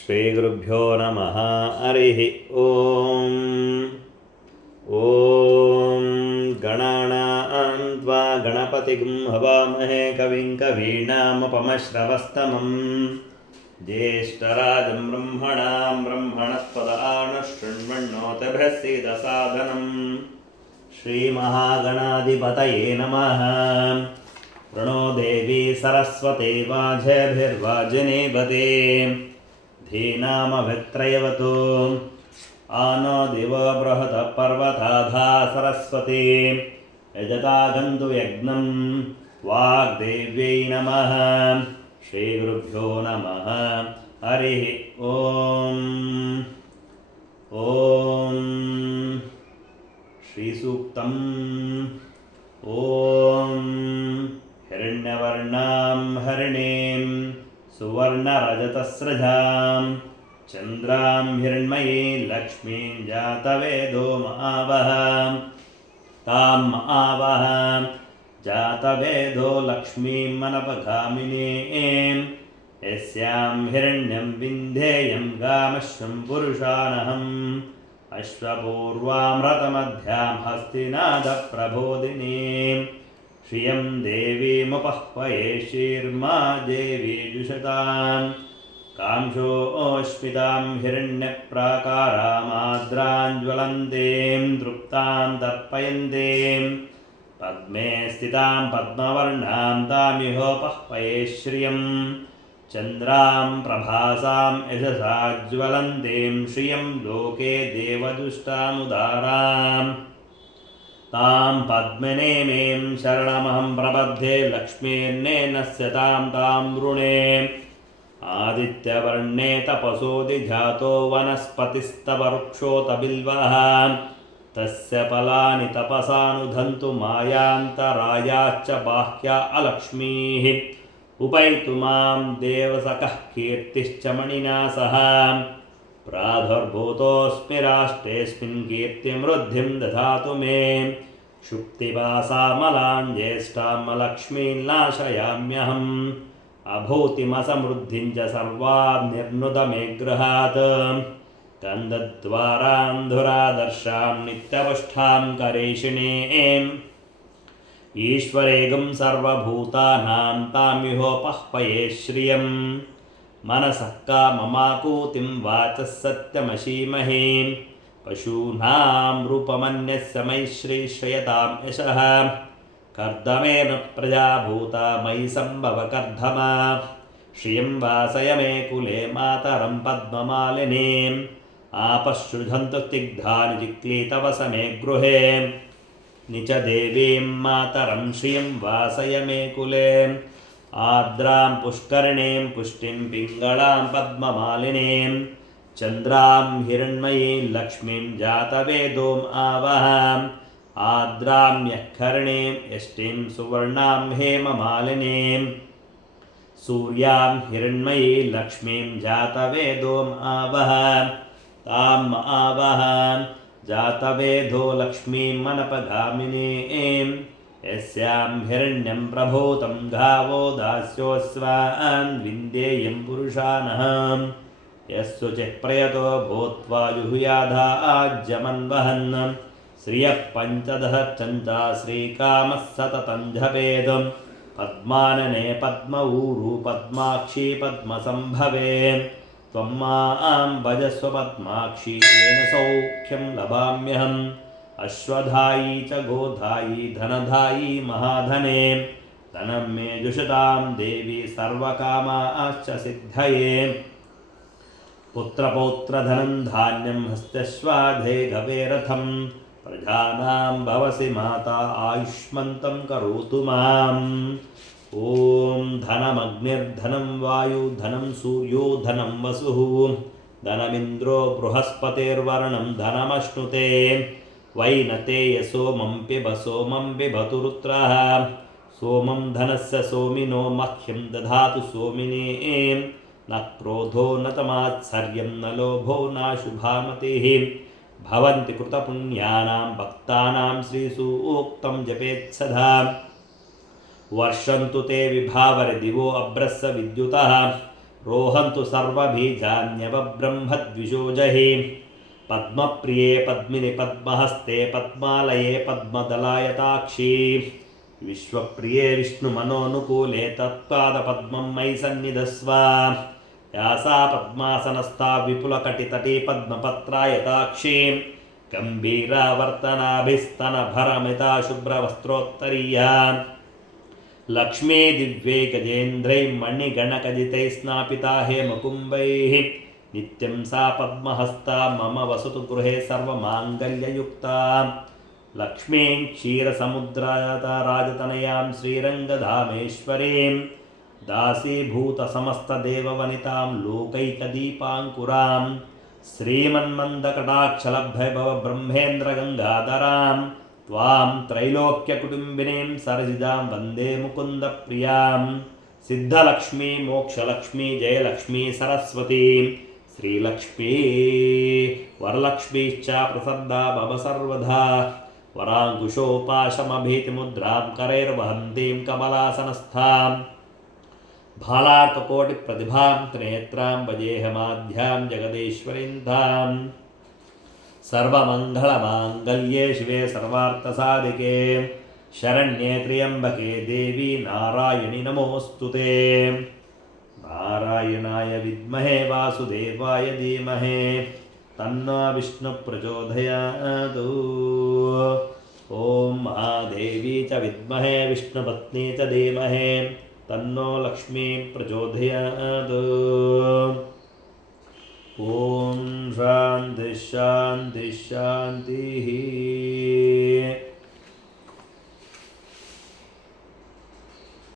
ಶ್ರೀಗುರುಭ್ಯೋ ನಮಃ. ಹರಿಃ ಓಂ. ಓಂ ಗಣಾನಾಂ ತ್ವಾ ಗಣಪತಿಂ ಹವಾಮಹೇ ಕವಿಂ ಕವೀನಾಮುಪಮಶ್ರವಸ್ತಮಂ ಜ್ಯೇಷ್ಠರಾಜಂ ಬ್ರಹ್ಮಣಾಂ ಬ್ರಹ್ಮಣಸ್ಪದ ಆನಶೃಣ್ವನ್ನೋತಿಭಿಃ ಸಾಧನಂ. ಶ್ರೀಮಹಾಗಣಾಧಿಪತಯೇ ನಮಃ. ಪ್ರಣೋ ದೇವಿ ಸರಸ್ವತಿ ವಾಜಭಿರ್ವಾಜಿನೇಪದೇ ಧೀನಾಮಭಿತ್ರಯವತು ಆನೋ ದಿವ ಬೃಹತ ಪರ್ವತಾಧಾ ಸರಸ್ವತಿ ಯಜತಾಗಂತು ಯಜ್ಞಂ ವಾಗ್ದೇವ್ಯೈ ನಮಃ. ಶ್ರೀಗುರುಭ್ಯೋ ನಮಃ. ಹರಿಃ ಓಂ. ಓಂ ಶ್ರೀಸೂಕ್ತಂ. ಓಂ ಹಿರಣ್ಯವರ್ಣಾಂ ಹರಿಣೀಂ ಸುವರ್ಣರಜತಸ್ರಜಾಂ ಚಂದ್ರಾಂ ಹಿರಣ್ಮಯೀಂ ಲಕ್ಷ್ಮೀಂ ಜಾತವೇದೋ ಮಹಾವಹ ತಾಂ ಮಹಾವಹ ಜಾತವೇದೋ ಲಕ್ಷ್ಮೀಂ ಮನಪಗಾಮಿನೀಂ ಯಸ್ಯಾಂ ಹಿರಣ್ಯಂ ವಿಂಧೇಯಂ ಗಾಮಶ್ವಂ ಪುರುಷಾನಹಂ ಅಶ್ವಪೂರ್ವಾಮೃತಮಧ್ಯಾಂ ಹಸ್ತಿನಾದ ಪ್ರಬೋಧಿನೀಂ ಶ್ರಿಯಂ ದೇವೀಮುಪಹ್ವಯೇ ಶೀರ್ಮಾ ದೇವಿ ಜುಷತಾಂ ಕಾಂಶೋऽಶ್ಮಿತಾಂ ಹಿರಣ್ಯಪ್ರಾಕಾರಾಮಾದ್ರಾಂಜ್ವಲಂತೀಂ ತೃಪ್ತಾಂ ತರ್ಪಯಂತೀಂ ಪದ್ಮೇ ಸ್ಥಿತಾಂ ಪದ್ಮವರ್ಣಾಂ ತಾಮಿಹೋಪಹ್ವಯೇ ಶ್ರಿಯಂ ಚಂದ್ರಾಂ ಪ್ರಭಾಸಾಂ ಯಶಸಾ ಜ್ವಲಂತೀಂ ಶ್ರಿಯಂ ಲೋಕೆ ದೇವದುಷ್ಟಾಮುದಾರಾಂ ತಾಂ ಪದ್ಮನೇಮೀಂ ಶರಣಮಹಂ ಪ್ರಪದ್ಯೆ ಲಕ್ಷ್ಮೀರ್ನೇನಸ್ಯ ತಾಂ ತಾಂ ವೃಣೇ. ಆದಿತ್ಯವರ್ಣೇ ತಪಸೋದಿಜಾತೋ ವನಸ್ಪತಿಸ್ತವರುಕ್ಷೋತ ಬಿಲ್ವಃ ತಸ್ಯ ಫಲಾನಿ ತಪಸಾನುಧಂತು ಮಾಯಾಂತರಾಯಾಶ್ಚ ಬಾಹ್ಯ ಅಲಕ್ಷ್ಮೀಃ उपैतु मां देवसखः कीर्तिश्च मणिना सह प्रादुर्भूतोऽस्मि राष्ट्रेऽस्मिन् कीर्तिमृद्धिं दधातु मे शुक्तिवासामलां ज्येष्ठां लक्ष्मीं नाशयाम्यहम् अभूतिमसमृद्धिं च सर्वान् निर्नुद मे गृहात् कन्दद्वारान्धुरादर्शां नित्यपुष्ठां करेशिणीं ईश्वरेगं सर्वभूतानां तामिहोपह्वये श्रियं मनसः काममाकूतिं वाचः सत्यमशीमहे पशूनां रूपमन्यस्य मयि श्रीश्रयतां यशः कर्दमेन प्रजाभूता मयि सम्भव कर्दमा श्रियं वासय मे कुले मातरं पद्ममालिनीम् आपश्रुधन्तु स्निग्धानि जिक्लीतवस मे गृहे निच देवीं मातरं श्रियं वासय मे कुले आर्द्रां पुष्करिणीं पुष्टिं पिङ्गळां पद्ममालिनीं चन्द्रां हिरण्मयीं लक्ष्मीं जातवेदों आवह आर्द्रां यःकर्णीं यष्टिं सुवर्णां हेममालिनीं सूर्यां हिरण्मयीं लक्ष्मीं जातवेदों आवह तां आवह जातवेदो लक्ष्मीं मनपगामिनीं यस्यां हिरण्यं प्रभूतं गावो दास्योऽस्वान् विन्देयं पुरुषानः यस्सुचिः प्रयतो भूत्वा जुहुयाधाज्यमन्वहन् श्रियः पञ्चदश चञ्चा श्रीकामः सततं जपेद पद्मानने पद्मऊरु पद्माक्षी पद्मसम्भवे त्वं मां भजस्व पद्माक्षी येन सौख्यं लभाम्यहम् अश्वधायी च गोधायी धनधायी महाधने धनं मे जुषतां देवी सर्वकामाश्च सिद्धये पुत्रपौत्रधनं धान्यं हस्तश्वाधे गवेरथं प्रजानां भवसि माता आयुष्मन्तं करोतु माम्. ॐ धनमग्निर्धनं वायु धनं सूर्यो धनं वसुः धनमिन्द्रो बृहस्पतिर्वर्णं धनमश्नुते वैनतेय सोमं पिब सोमं पिबतु रुद्रः सोमं धनस्य सोमिनो मह्यं दधातु सोमिनीं न क्रोधो न तमात्सर्यं न लोभो नाशुभामतिः भवन्ति कृतपुण्यानां भक्तानां श्रीसूक्तं जपेत् सदा वर्षन्तु ते विभावर दिवो अभ्रस्य विद्युतः रोहन्तु सर्वबीजान्यवब्रह्मद्विषोजहि पद्मप्रिये पद्मिनि पद्महस्ते पद्मालये पद्मदलायताक्षी विश्वप्रिये विष्णुमनोनुकूले तत्पादपद्मं मयि सन्निधस्व या सा पद्मासनस्था विपुलकटितटी पद्मपत्रायताक्षी गम्भीरावर्तनाभिस्तनभरमिता शुभ्रवस्त्रोत्तरीया लक्ष्मी दिव्यै गजेन्द्रैः मणिगणकजितैः स्नापिता हेमकुम्भैः नित्यं सा पद्महस्ता मम वसतु गृहे सर्वमाङ्गल्ययुक्ता लक्ष्मीं क्षीरसमुद्राराजतनयां श्रीरङ्गधामेश्वरीं दासीभूतसमस्तदेववनितां लोकैकदीपाङ्कुरां श्रीमन्मन्दकटाक्षलभ्यभवब्रह्मेन्द्रगङ्गाधरां त्वां त्रैलोक्यकुटुम्बिनीं सरसिजां वन्दे मुकुन्दप्रियां सिद्धलक्ष्मी मोक्षलक्ष्मी जयलक्ष्मी सरस्वती श्रीलक्ष्मी वरलक्ष्मीश्च प्रसन्ना भव सर्वदा वराङ्कुशोपाशमभीतिमुद्रां करैर्वहन्तीं कमलासनस्थां भालार्ककोटिप्रतिभां त्रिनेत्रां भजेहमाध्यां जगदीश्वरीं तां सर्वमङ्गलमाङ्गल्ये शिवे सर्वार्थसाधिके शरण्ये त्र्यम्बके देवी नारायणि नमोऽस्तु ते नारायणाय विद्महे वासुदेवाय धीमहि तन्नो विष्णुः प्रचोदयात् ॐ महादेवी च विद्महे विष्णुपत्नी च धीमहि तन्नो लक्ष्मी प्रचोदयात् ॐ शान्तिः शान्तिः शान्तिः।